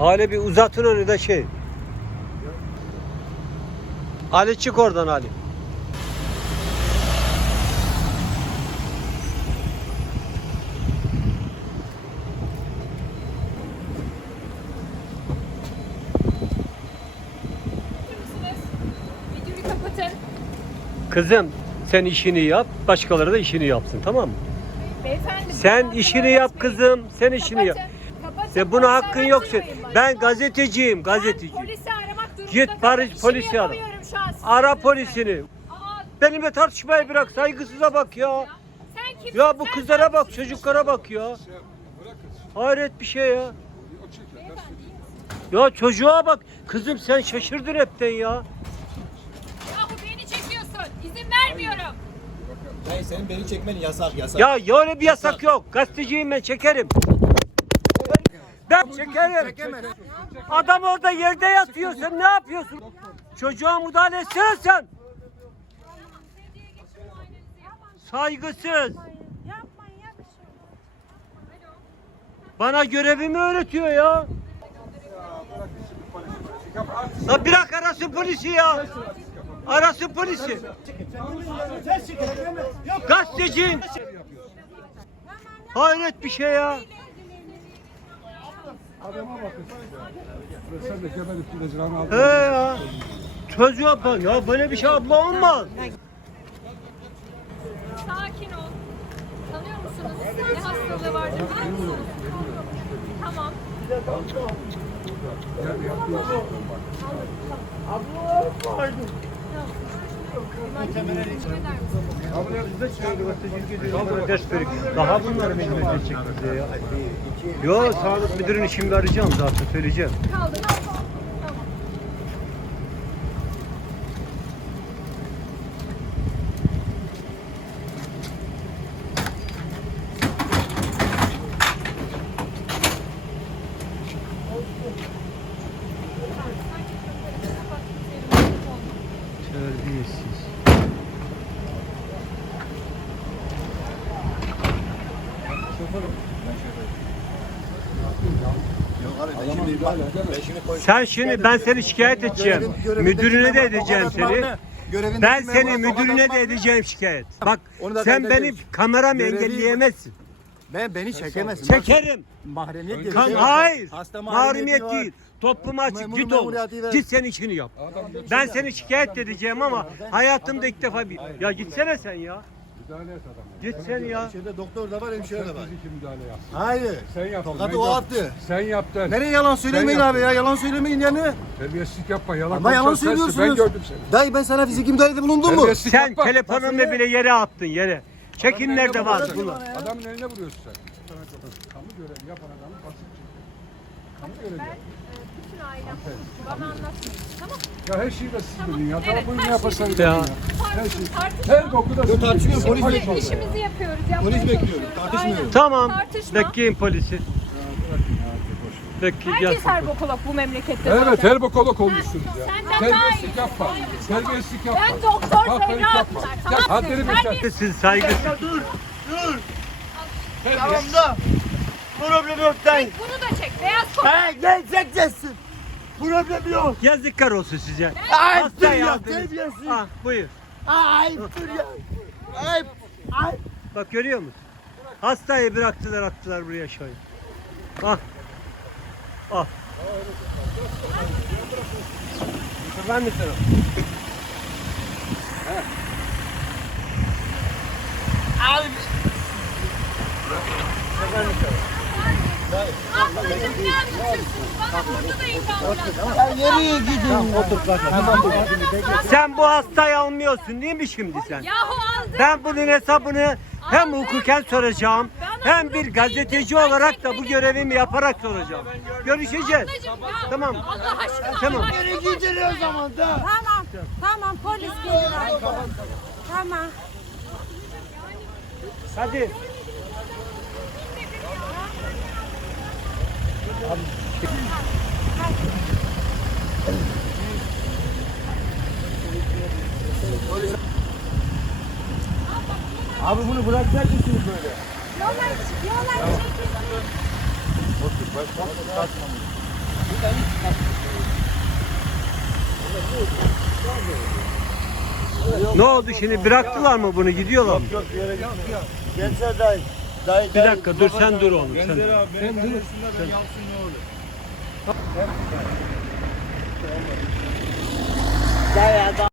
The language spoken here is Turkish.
Ali bir uzatın onu da şey. Ali çık oradan Ali. Kızım sen işini yap, başkaları da işini yapsın tamam mı? Beyefendi. Sen işini yap kızım, sen işini yap. Sen buna hakkın yok bana. Ben gazeteciyim, Ben gazeteci. polisi aramak durumunda Git. Paris İşimi polisi ara. Ara polisini. Aa, Benimle tartışmayı bırak, saygısıza bak ya. sen kimsin? Ya bu Sen kızlara bak, çocuklara bak ya. Hayret bir şey ya. Ya çocuğa bak. Kızım sen şaşırdın hepten ya. Yahu beni çekiyorsun. İzin vermiyorum. Hayır senin beni çekmen yasak yasak. Ya öyle bir yasak yok. Gazeteciyim ben çekerim. Ben çekerim. Adam orada yerde yatıyor. Sen ne yapıyorsun? Çocuğa müdahale etsene sen. Saygısız. Bana görevimi öğretiyor ya. La bırak arasın polisi ya. Arasın polisi. Gazeteciyim. Hayret bir şey ya. Sen de kemer üstüne cilanı al. He ya. Çocuğa bak ya böyle bir şey abla olmaz. Sakin ol. Tanıyor musunuz? Ne hastalığı vardır biliyor musunuz? Tamam. Daha bunları mecbur edecek bize ya. Yo sağlık müdürünü şimdi arayacağım zaten söyleyeceğim. Kaldı. Sen şimdi ben seni şikayet edeceğim. Müdürüne de edeceğim seni. Ben seni müdürüne de edeceğim şikayet. Bak Onu da sen kaydedeceğiz. benim kameramı Görevi- engelleyemezsin. Ben beni çekemezsin. Çekerim. Mahremiyet diye bir Kan, şey var. hayır. Hasta Mahremiyet var. değil. Topluma açık. Memur Git oğlum. memuriyeti ver. Git sen işini yap. Ben seni şikayet edeceğim ama hayatımda ilk defa bir... Ya gitsene sen ya. Müdahale et adamı. Git sen ya. Şeyde doktor da var hemşire de var. Fiziki müdahale yap. Hayır. Sen yaptın. Tokadı o attı. Sen yaptın. Nereye yalan söylemeyin Sen abi ya yalan söylemeyin yani. Terbiyesizlik yapma. Yalan Ama yalan konuşan sensin, söylüyorsunuz. Ben gördüm seni. Dayı ben sana fiziki müdahalede bulundum mu? Terbiyesizlik Sen yapma. telefonunu bile yere attın yere. Çekinler de var bunlar. Adamın eline vuruyorsun sen. Sana çok- Kamu görevi yapan adamın Ben e, bütün ailem bana anlattı. Tamam. Ya her şeyi de siz bilin ya. Tamam Evet, bunu her ne yaparsan şeyi yapın Ya. Tartışın, tartışın. Her kokuda siz tartışmıyorum, bilin. polis bekliyor. İşimizi yapıyoruz. Polis tartışmıyorum. Aynen. Tamam. Tartışma. Bekleyin polisi. Bekleyin Herkes gelsin. herbokolog bu memlekette Evet zaten. her bokolog olmuşsunuz ya. Terbiyesizlik yapma. Terbiyesizlik yapma. Ben doktor. Ya Tamam haddini. Herkes- Siz saygısız. Tamam da. Problem yok dayı. Bunu da çek. Beyaz kod. Ha gel çekeceksin. Problem yok. Yazıklar olsun size. Ay dur Hastayı ya terbiyesiz. Ah buyur. Ay dur ya. Ay. Ay. Bak görüyor musun? Hastayı bıraktılar attılar buraya şöyle. Bak. Ah. Ben mi sana? Ablacığım ne anlatıyorsunuz? Bana burada da imkanlar. Ya nereye gidiyorsun? Otur Sen bu hastayı almıyorsun değil mi şimdi sen? Yahu aldım. Ben bunun hesabını hem hukuken soracağım hem bir gazeteci olarak da bu görevimi yaparak soracağım. Görüşeceğiz. Tamam. Allah aşkına. Tamam. Nereye gidiyor o zaman da? Tamam. Tamam polis geliyor. Tamam. Hadi. Abi bunu bırakacak mısınız böyle? Yola, yola çekilsin. Ne oldu şimdi bıraktılar mı bunu gidiyorlar mı? Yok yok yok. Gelse dayı. Dayı Bir dakika dur sen dur oğlum sen. Sen dur. Dayı adam.